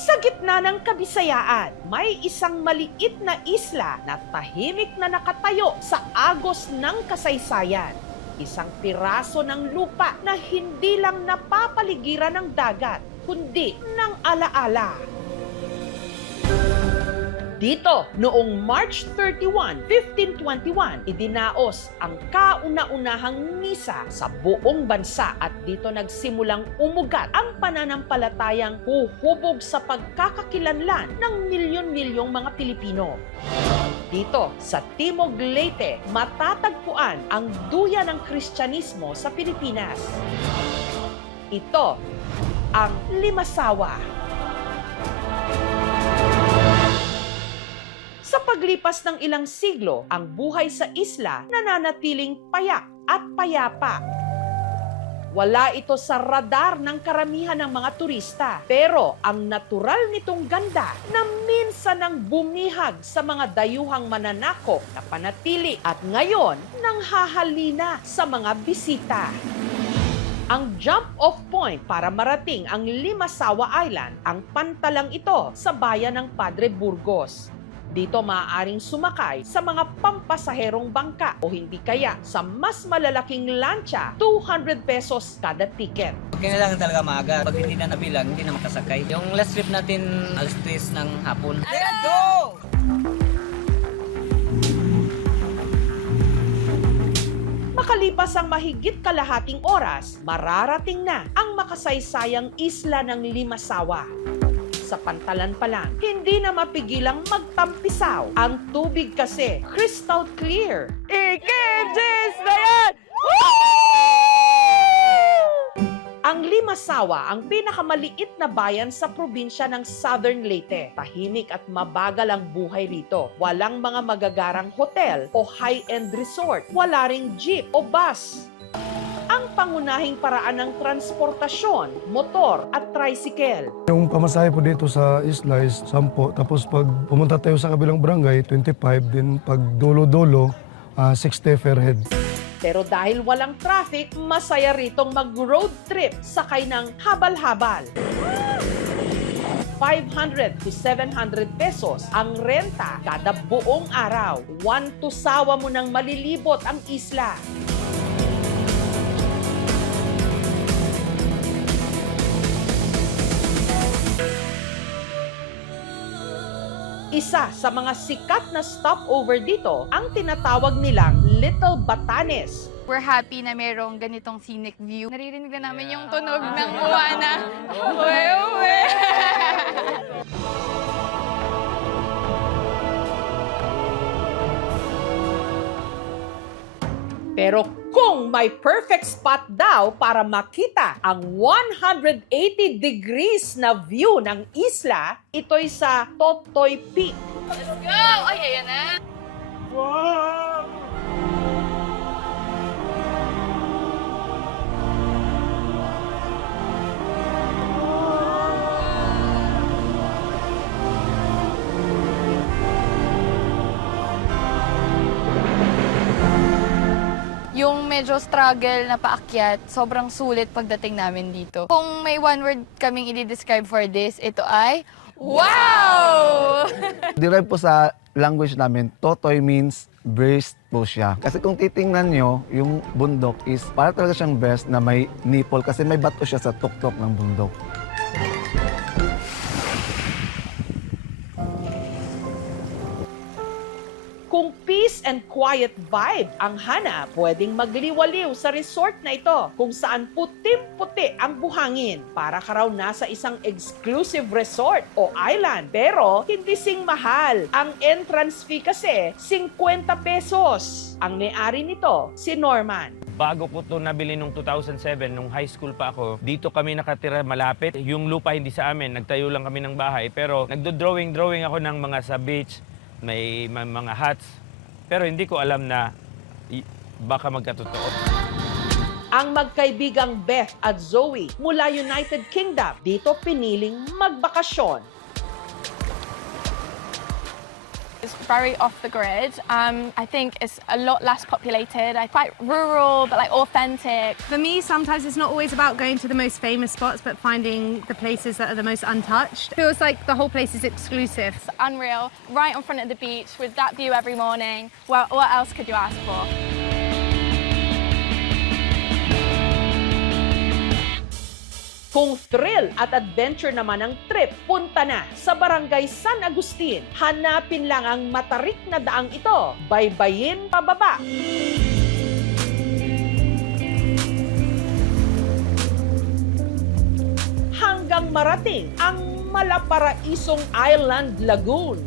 Sa gitna ng Kabisayaan, may isang maliit na isla na tahimik na nakatayo sa agos ng kasaysayan. Isang piraso ng lupa na hindi lang napapaligiran ng dagat, kundi ng alaala. Dito, noong March 31, 1521, idinaos ang kauna-unahang misa sa buong bansa at dito nagsimulang umugat ang pananampalatayang huhubog sa pagkakakilanlan ng milyon-milyong mga Pilipino. Dito, sa Timog Leyte, matatagpuan ang duyan ng Kristyanismo sa Pilipinas. Ito, ang Limasawa. Sa paglipas ng ilang siglo, ang buhay sa isla nananatiling payak at payapa. Wala ito sa radar ng karamihan ng mga turista. Pero ang natural nitong ganda na minsan nang bumihag sa mga dayuhang mananakop na panatili at ngayon nang hahalina sa mga bisita. Ang jump-off point para marating ang Limasawa Island, ang pantalang ito sa bayan ng Padre Burgos. Dito maaaring sumakay sa mga pampasaherong bangka o hindi kaya sa mas malalaking lancha, 200 pesos kada ticket. Kailangan talaga maaga. Pag hindi na nabilang, hindi na makasakay. Yung last trip natin, alas 3 ng hapon. Let's go! Makalipas ang mahigit kalahating oras, mararating na ang makasaysayang isla ng Limasawa. Sa pantalan pa lang, hindi na mapigilang magtampisaw. Ang tubig kasi, crystal clear. Ikimjis na yan! Ang Limasawa ang pinakamaliit na bayan sa probinsya ng Southern Leyte. Tahimik at mabagal ang buhay rito. Walang mga magagarang hotel o high-end resort. Wala ring jeep o bus. Ang pangunahing paraan ng transportasyon, motor at tricycle. Yung pamasahe po dito sa isla is 10. Tapos pag pumunta tayo sa kabilang barangay, 25. Then pag dulo-dulo, 60 per head. Pero dahil walang traffic, masaya ritong mag-road trip sakay ng habal-habal. 500 to 700 pesos ang renta kada buong araw. 1 to sawa mo nang malilibot ang isla. Isa sa mga sikat na stopover dito ang tinatawag nilang Little Batanes. We're happy na merong ganitong scenic view. Naririnig na namin yung tunog ng uwa na, uwe-uwe! Pero kung may perfect spot daw para makita ang 180 degrees na view ng isla, ito'y sa Totoy Peak. Let's go! Ay, ayan na! Yung medyo struggle na paakyat, sobrang sulit pagdating namin dito. Kung may one word kaming i-describe for this, ito ay, wow! Derive po sa language namin, Totoy means breast po siya. Kasi kung titingnan nyo, yung bundok is para talaga siyang breast na may nipple kasi may bato siya sa tuktok ng bundok. Kung peace and quiet vibe ang hanap, pwedeng magliwaliw sa resort na ito kung saan putim-puti ang buhangin. Para ka raw nasa isang exclusive resort o island. Pero hindi sing mahal. Ang entrance fee kasi 50 pesos. Ang may-ari nito, si Norman. Bago ko ito nabili nung 2007, nung high school pa ako, dito kami nakatira malapit. Yung lupa hindi sa amin, nagtayo lang kami ng bahay. Pero nagdo-drawing ako ng mga sa beach, may mga huts. Pero hindi ko alam na baka magkatotoo. Ang magkaibigang Beth at Zoe mula United Kingdom, dito piniling magbakasyon. it's very off the grid. I think it's a lot less populated. Quite rural, but like authentic. For me, sometimes it's not always about going to the most famous spots, but finding the places that are the most untouched. Feels like the whole place is exclusive. It's unreal. Right in front of the beach with that view every morning. Well, what else could you ask for? Kung thrill at adventure naman ang trip, punta na sa Barangay San Agustin. Hanapin lang ang matarik na daang ito. Baybayin pababa. Hanggang marating ang malaparaisong Island Lagoon.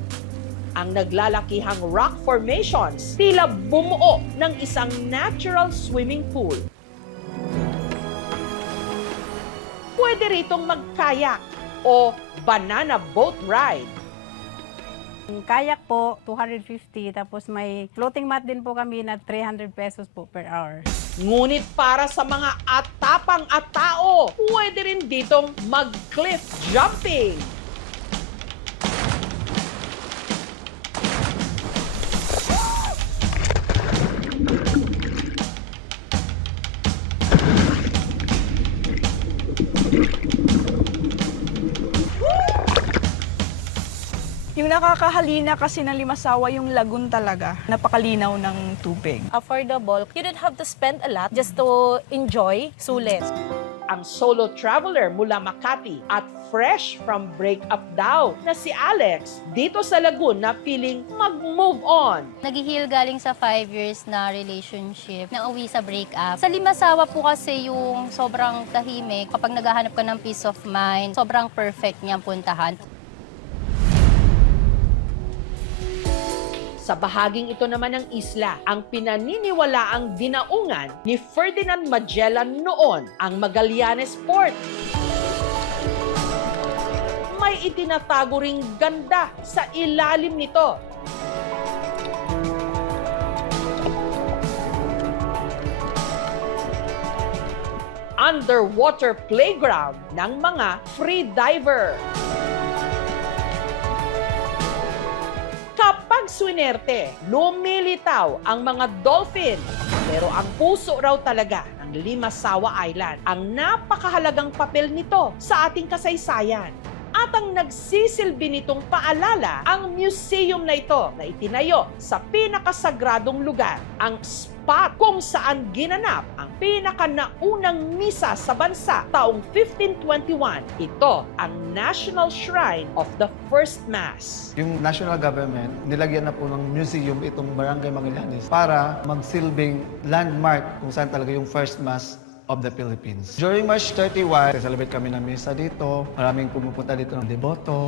Ang naglalakihang rock formations tila bumuo ng isang natural swimming pool. Pwede ritong mag-kayak o banana boat ride. Ang kayak po, 250. Tapos may floating mat din po kami na 300 pesos po per hour. Ngunit para sa mga atapang at tao, pwede rin ditong mag-cliff jumping. Yung nakakahalina kasi ng Limasawa yung lagoon talaga. Napakalinaw ng tubig. Affordable. You don't have to spend a lot just to enjoy. Sulit. Ang solo traveler mula Makati at fresh from breakup daw na si Alex dito sa Lagoon na piling mag-move on. Nag-heal galing sa 5 years na relationship, nauwi sa breakup. Sa Limasawa po kasi yung sobrang tahimik. Kapag naghahanap ka ng peace of mind, sobrang perfect niyang puntahan. Sa bahaging ito naman ng isla, ang pinaniniwalaang dinaungan ni Ferdinand Magellan noon, ang Magallanes Port. May itinatago ring ganda sa ilalim nito. Underwater playground ng mga free diver. Kapag swinerte, lumilitaw ang mga dolphin. Pero ang puso raw talaga ng Limasawa Island ang napakahalagang papel nito sa ating kasaysayan. At ang nagsisilbi nitong paalala ang museum na ito na itinayo sa pinakasagradong lugar, ang spot kung saan ginanap ang pinakanaunang misa sa bansa taong 1521. Ito ang National Shrine of the First Mass. Yung national government, nilagyan na po ng museum itong Barangay Magallanes para magsilbing landmark kung saan talaga yung First Mass of the Philippines. During March 31, celebrate kami ng misa dito. Maraming pumupunta dito ng deboto.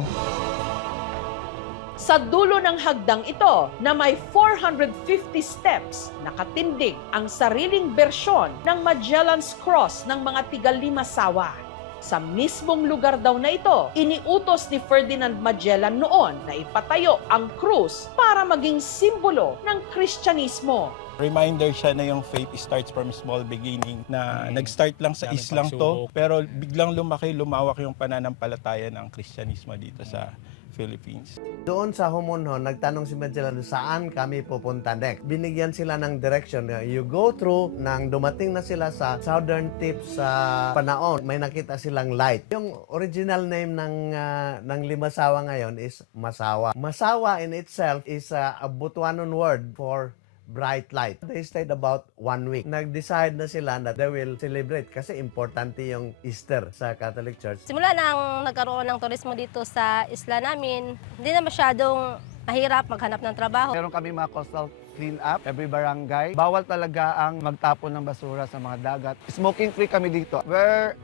Sa dulo ng hagdang ito na may 450 steps, nakatindig ang sariling bersyon ng Magellan's Cross ng mga tiga-Limasawa. Sa mismong lugar daw na ito, iniutos ni Ferdinand Magellan noon na ipatayo ang krus para maging simbolo ng Kristyanismo. Reminder siya na yung faith starts from small beginning, na nag-start lang sa islang to, pero biglang lumaki, lumawak yung pananampalataya ng Kristyanismo dito sa Philippines. Doon sa Homonhon, nagtanong si Magellan saan kami pupunta next. Binigyan sila ng direction. You go through, nang dumating na sila sa southern tip sa Panaon, may nakita silang light. Yung original name ng Limasawa ngayon is Masawa. Masawa in itself is a Butuanon word for bright light. They stayed about 1 week. Nag-decide na sila na they will celebrate kasi importante yung Easter sa Catholic Church. Simula nang nagkaroon ng turismo dito sa isla namin, hindi na masyadong mahirap maghanap ng trabaho. Meron kami mga coastal clean up, every barangay. Bawal talaga ang magtapon ng basura sa mga dagat. Smoking free kami dito. We're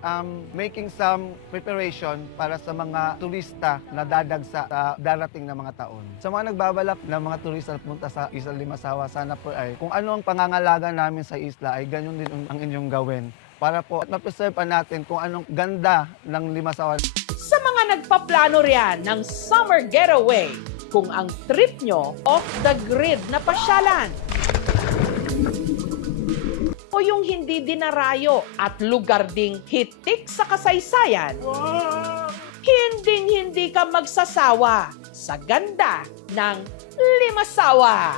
making some preparation para sa mga turista na dadagsa sa darating na mga taon. Sa mga nagbabalak na mga turista na punta sa Isla Limasawa, sana po ay kung ano ang pangangalaga namin sa isla ay ganyan din ang inyong gawin. Para po ma-preserve natin kung anong ganda ng Limasawa. Sa mga nagpaplano riyan ng summer getaway, kung ang trip nyo off the grid na pasyalan o yung hindi dinarayo at lugar ding hitik sa kasaysayan, hindi ka magsasawa sa ganda ng Limasawa.